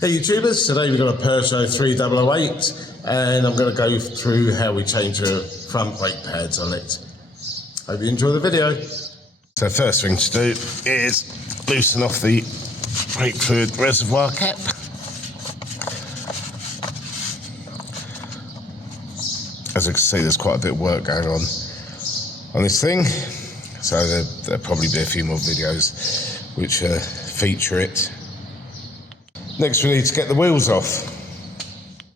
Hey YouTubers, today we've got a Peugeot 3008 and I'm going to go through how we change the front brake pads on it. Hope you enjoy the video. So first thing to do is loosen off the brake fluid reservoir cap. As you can see, there's quite a bit of work going on this thing, so there'll probably be a few more videos which feature it. Next we need to get the wheels off.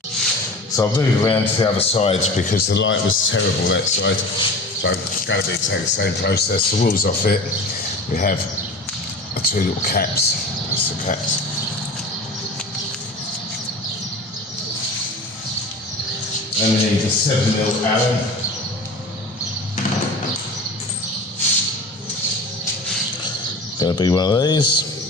So I'll move around to the other side because the light was terrible that side. So it's going to be exactly the same process. The wheels off it. We have the two little caps. That's the caps. And we need a 7mm Allen. Going to be one of these.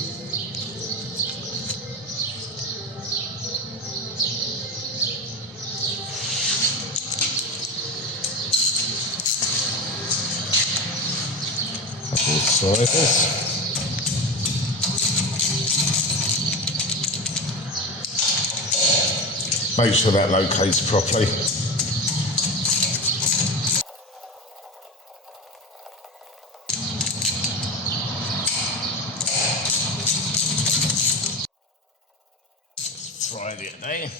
Like this. Make sure that locates properly. Friday at day.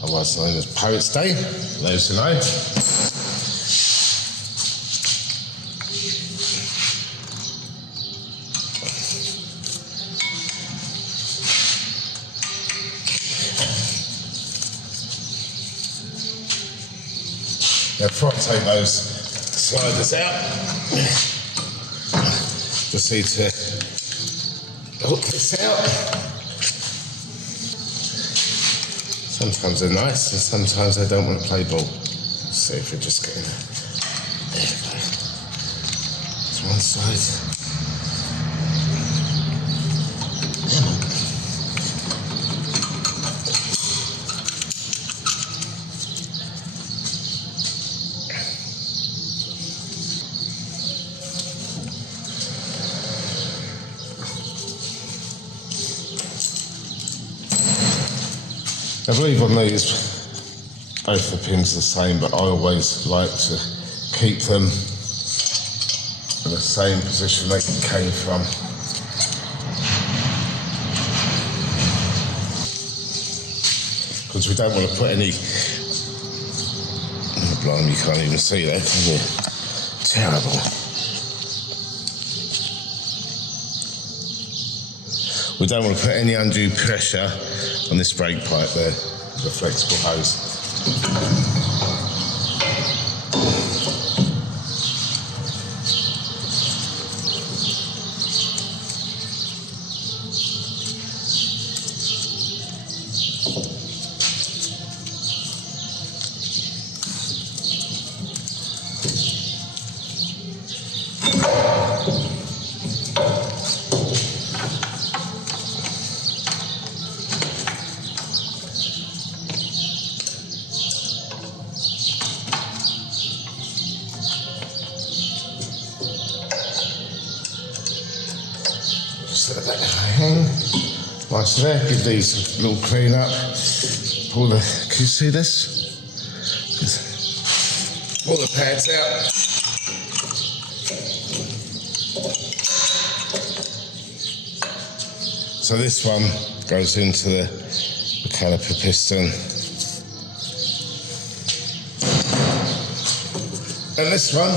Otherwise known as Poets Day. Those who know. Now before I take those sliders out, just need to hook this out. Sometimes they're nice and sometimes I don't want to play ball. Let's see if we're just getting there. There we go. That's one side. I believe on these, both the pins are the same, but I always like to keep them in the same position they came from. Because we don't want to put any, oh, blimey, you can't even see that, can you? Terrible. We don't want to put any undue pressure on this brake pipe there, the flexible hose. Just let that hang. Nice there. Give these a little clean up. Pull the, can you see this? Pull the pads out. So this one goes into the caliper piston. And this one,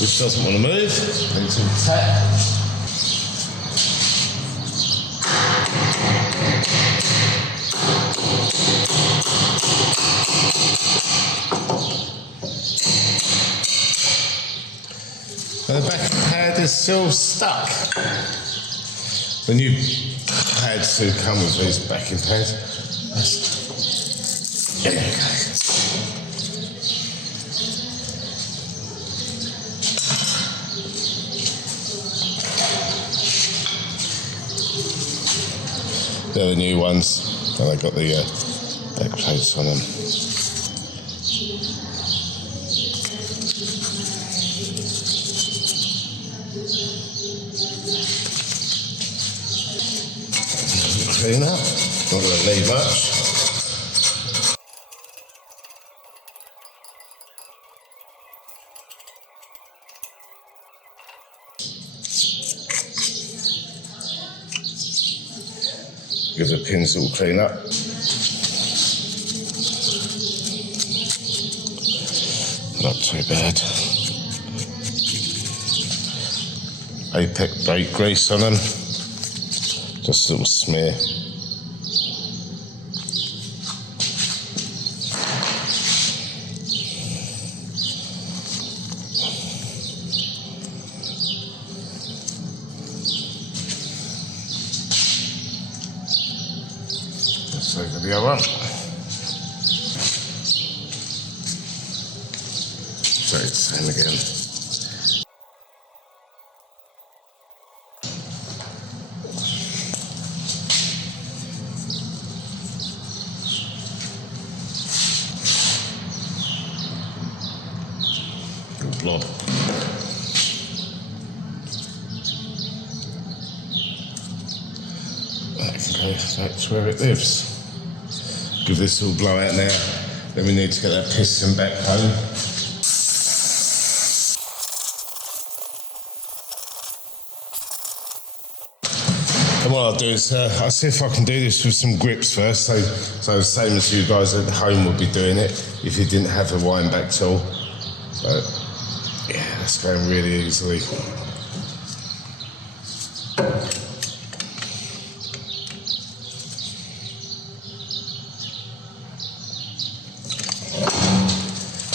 which doesn't want to move, into the tap. And the back pad is still stuck. The new pads do come with these backing pads. There we go. They're the new ones, and they've got the back plates on them. clean up. Not going to need much. Give the pins all clean up. Not too bad. Apex brake grease on them. Just a little smear. Let's over the other one. So it's the same again. Blob. That can go back to where it lives. Give this all blow out now. Then we need to get that piston back home. And what I'll do is I'll see if I can do this with some grips first. So the same as you guys at home would be doing it if you didn't have the wind back tool. So yeah, that's going really easily.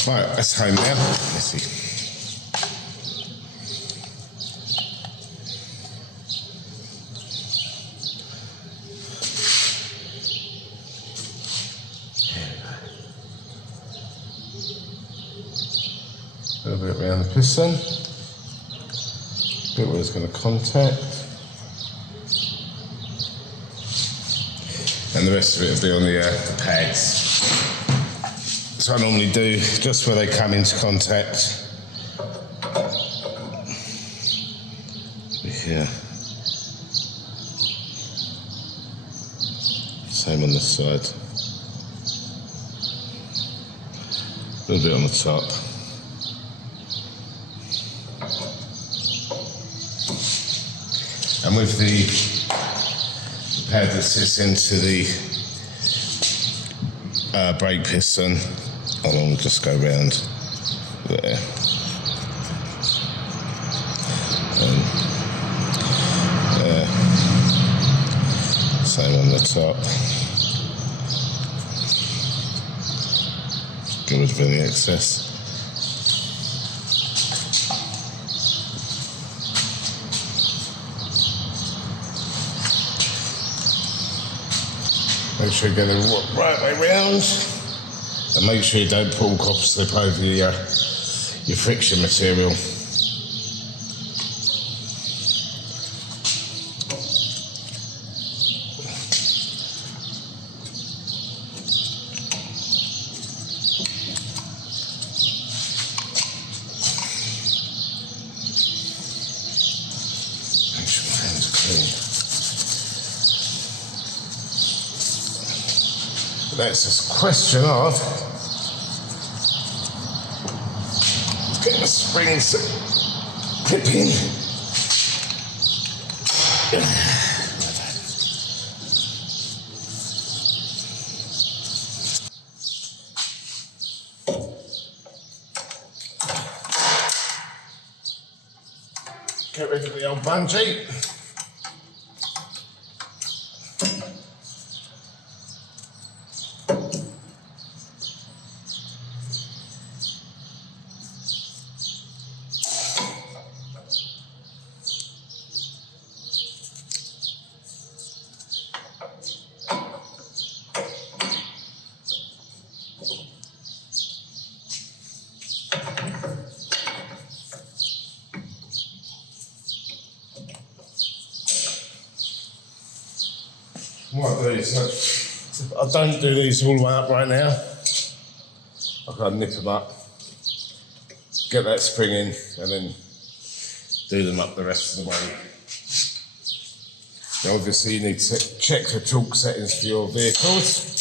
Right, that's home now. Let's see. A little bit around the piston, a bit where it's going to contact, and the rest of it will be on the pads. So I normally do just where they come into contact. Here. Same on this side. A little bit on the top. And with the pad that sits into the brake piston, I'll just go round there. And there. Same on the top. Get rid of any excess. Make sure you get the right way round, and make sure you don't pull copper slip over your friction material. Make sure my hands are clean. That's just a question of getting the springs gripping. Get rid of the old bungee. What I do is I don't do these all the way up right now. I've got to nip them up, get that spring in, and then do them up the rest of the way. Now obviously you need to check the torque settings for your vehicles.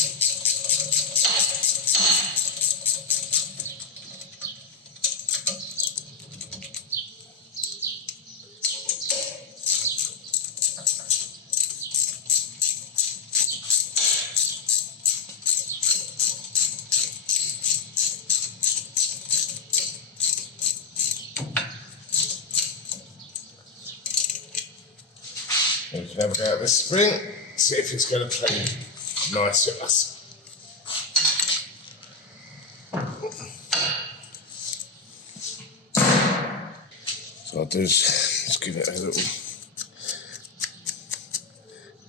We can have a go at this spring, see if it's going to play nice with us. So I'll do is just give it a little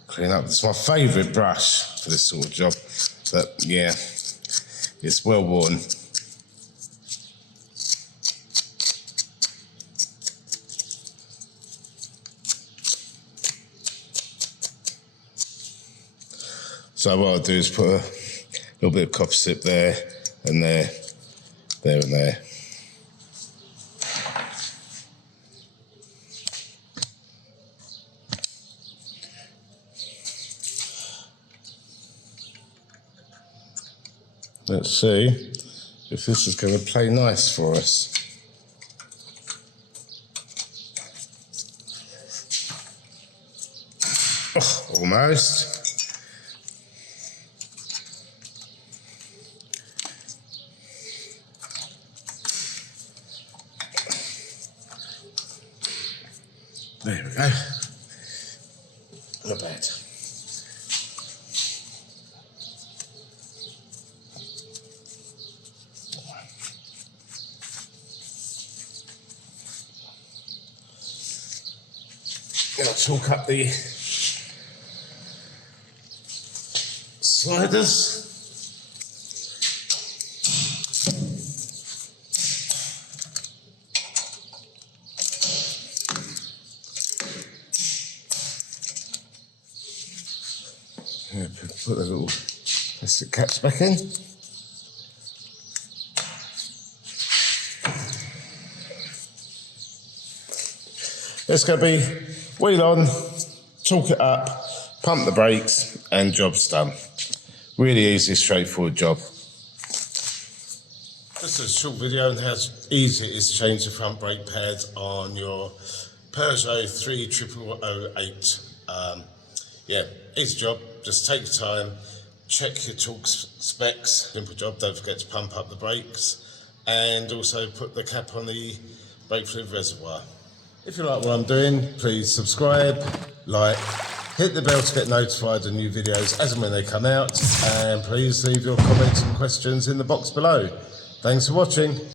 clean up. It's my favourite brush for this sort of job, but yeah, it's well worn. So what I'll do is put a little bit of copper slip there and there, there and there. Let's see if this is going to play nice for us. Oh, almost. There we go. Not bad. I'll chalk up the sliders. Put the little plastic caps back in. It's going to be wheel on, torque it up, pump the brakes, and job's done. Really easy, straightforward job. Just a short video on how easy it is to change the front brake pads on your Peugeot 3008. Yeah, easy job. Just take your time, check your torque specs. Simple job. Don't forget to pump up the brakes, and also put the cap on the brake fluid reservoir. If you like what I'm doing, please subscribe, like, hit the bell to get notified of new videos as and when they come out, and please leave your comments and questions in the box below. Thanks for watching.